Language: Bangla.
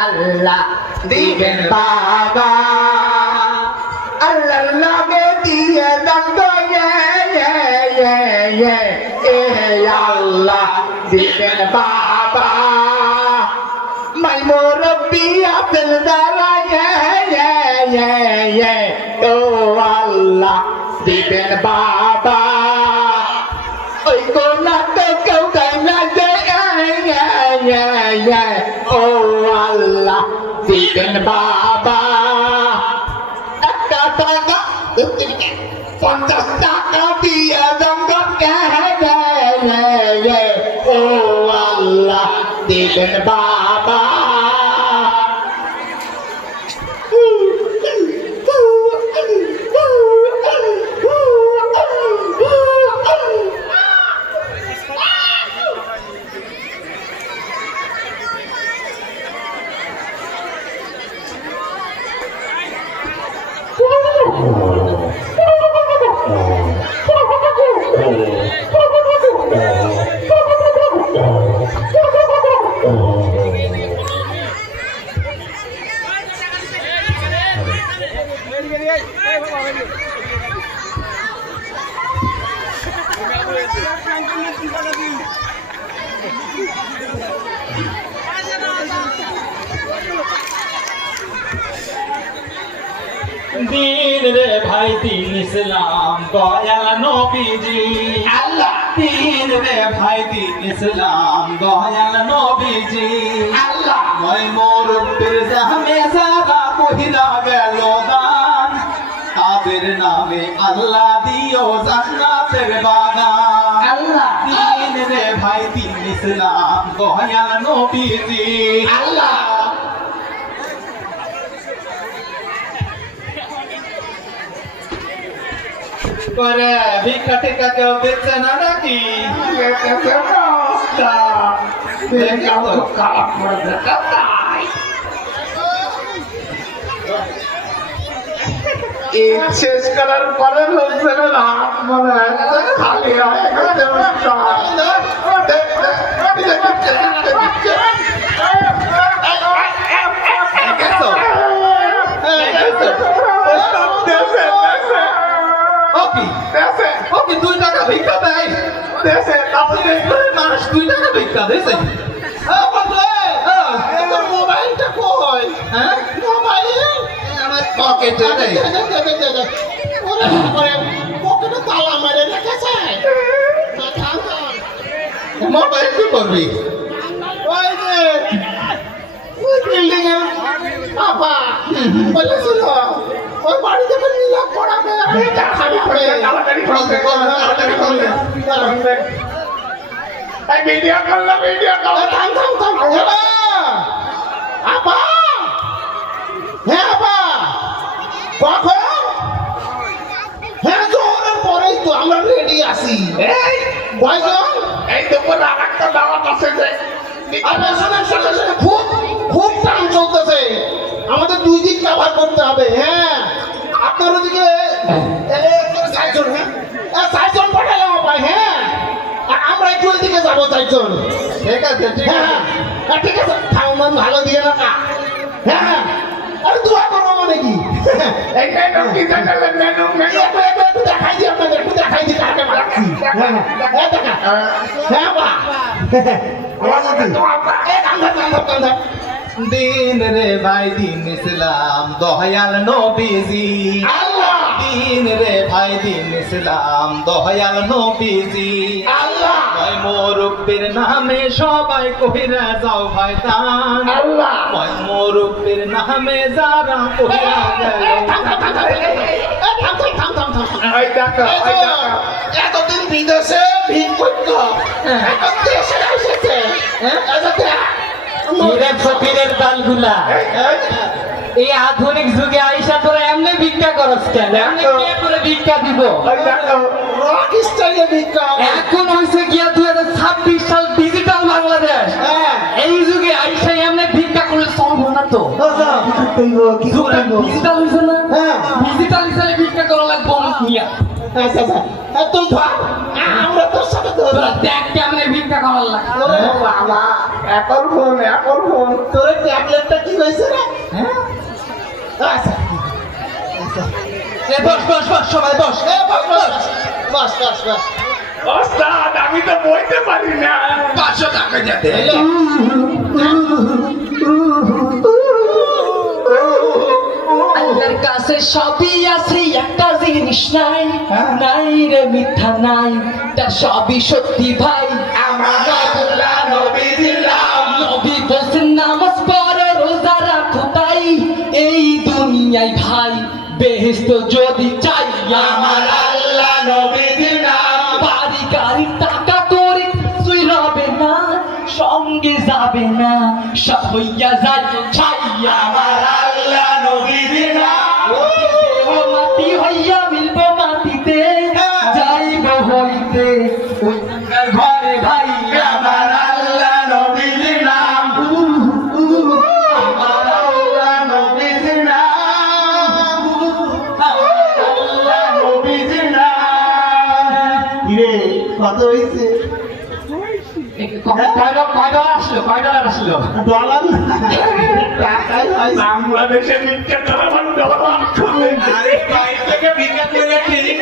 আল্লাহ দিবেন বাবা আল্লাহর নামে দিয়ে দান গো আল্লাহ দিবেন বাবা মাই মুরব্বি আব্দুল দারা ও আল্লাহ দিবেন বাবা ওই কোনা তো কেউ গায় না ও আল্লাহ দিবেন বাবা একটা টাকা 50 টাকা দিয়ে দঙ্গ ও আল্লাহ দিবেন বাবা দিন রে ভাই দিন ইসলাম দয়াল নবীজি আল্লাহ দিন রে ভাই দিন ইসলাম দয়াল নবীজি আল্লাহ মই মুরব্বির জামে যারা কহিরা গেল দান তাদের নামে আল্লাহ দিও জান্নাতের বাগান আল্লাহ দিন রে ভাই দিন ইসলাম দয়াল নবীজি আল্লাহ করে ভিক্ষা টিকা কেউ দিচ্ছে না নাকি শেষ করার পরে লোকজনের হাত মনে হচ্ছে খালি হয়ে গেছে ওকে 2 টাকা ভিক্ষা দেয় মানুষ 2 টাকা ভিক্ষা দিয়েছে মোবাইলটা কই হ্যাঁ মোবাইল আমার পকেটে নেই পকেটে তালা মেরে রেখেছে মোবাইল কি করবি ওই যে ওই বিল্ডিং এর বাবা বলেছিল ওই বাড়ি থেকে নিলাম পড়াবে খালি করে ভিডিও করলাম থাম আপা হ্যাঁ আপা কখন হ্যাঁ জোরের পরেই তো আমরা রেডি আছি এই কয়জন এই দুপুর আরেকটা দাওয়াত আছে যে শোনে খুব টাইম চলতেছে আমাদের 2 দিক কভার করতে হবে হ্যাঁ আপনার ওদিকে 4 জন হ্যাঁ 4 জন পাঠালাম ভাই হ্যাঁ আর আমরা একটু ওইদিকে যাবো 4 জন ঠিক আছে হ্যাঁ ঠিক আছে খাওয়ান ভালো দিয়ে না হ্যাঁ আরে দোয়া করবো মানে কি এই মেনু কি জানালেন মেনু একটু দেখাই দিই আপনাদের একটু দেখাই দিই কাকে মারছি হ্যাঁ দেখা হ্যাঁ বা কান্দা দিন রে ভাই দিন ইসলাম দয়াল নবীজি আল্লাহ দিন রে ভাই দিন ইসলাম দয়াল নবীজি আল্লাহ মই মুরব্বির নামে সবাই কহিরা যাও ভাই দান আল্লাহ মই মুরব্বির নামে যারা কহিরা গেল এতদিন বিদেশে ভিড় করতো এখন দেশে এসেছে ফকিরের দালগুলা এই আধুনিক যুগে আইসা তোরা এমনি ভিক্ষা করস কেন এমনি কে করে ভিক্ষা দিব রক স্টাইলে ভিক্ষা এখন হইছে গিয়া 2026 সাল ডিজিটাল বাংলাদেশ এই যুগে আইসা এমনি ভিক্ষা করলে সম্ভব না তো ডিজিটাল হইছে না ডিজিটাল হিসাবে ভিক্ষা করা লাগবে অনেক মিয়া তুই ধর আমরা তোর সাথে তোরা দেখ কেমনে ভিক্ষা করার লাগে ওরে বাবা এখন ফোন তোর ট্যাবলেটটা কি হয়েছে রে হ্যাঁ আচ্ছা এ বস বস বস সবাই বস এ বস ওস্তাদ আমি তো বইতে পারি না 500 টাকা যেতে আল্লাহর কাছে সবই আছে একটা জিনিস নাই নাই রে মিথ্যা নাই তার সবই সত্যি ভাই আমার আল্লাহ নবীজির নাম নবী বলছেন নামাজ পড়ো রোজা রাখো তাই এই দুনিয়ায় ভাই বেহেশত যদি চাই আমার আল্লাহ নবীজির নাম বাড়ি গাড়ি টাকা করে কিছুই রবে না সঙ্গে যাবে না সব হইয়া যায় ছাই আমার আল্লাহ নবীজির নাম দেহ মাটি হইয়া মিলব মাটিতে যাইব হইতে ওই ঘরে ভাই আমার আল্লাহ নবীজির নাম আমার আল্লাহ নবীজির নাম আল্লাহ নবীজির নাম কিরে কত হইছে কয়ডলার আসলো ডলার টাকাই হয় বাংলাদেশে মিথ্যা ডলার আরে বাইরে থেকে ভিক্ষা করে ট্রেনিং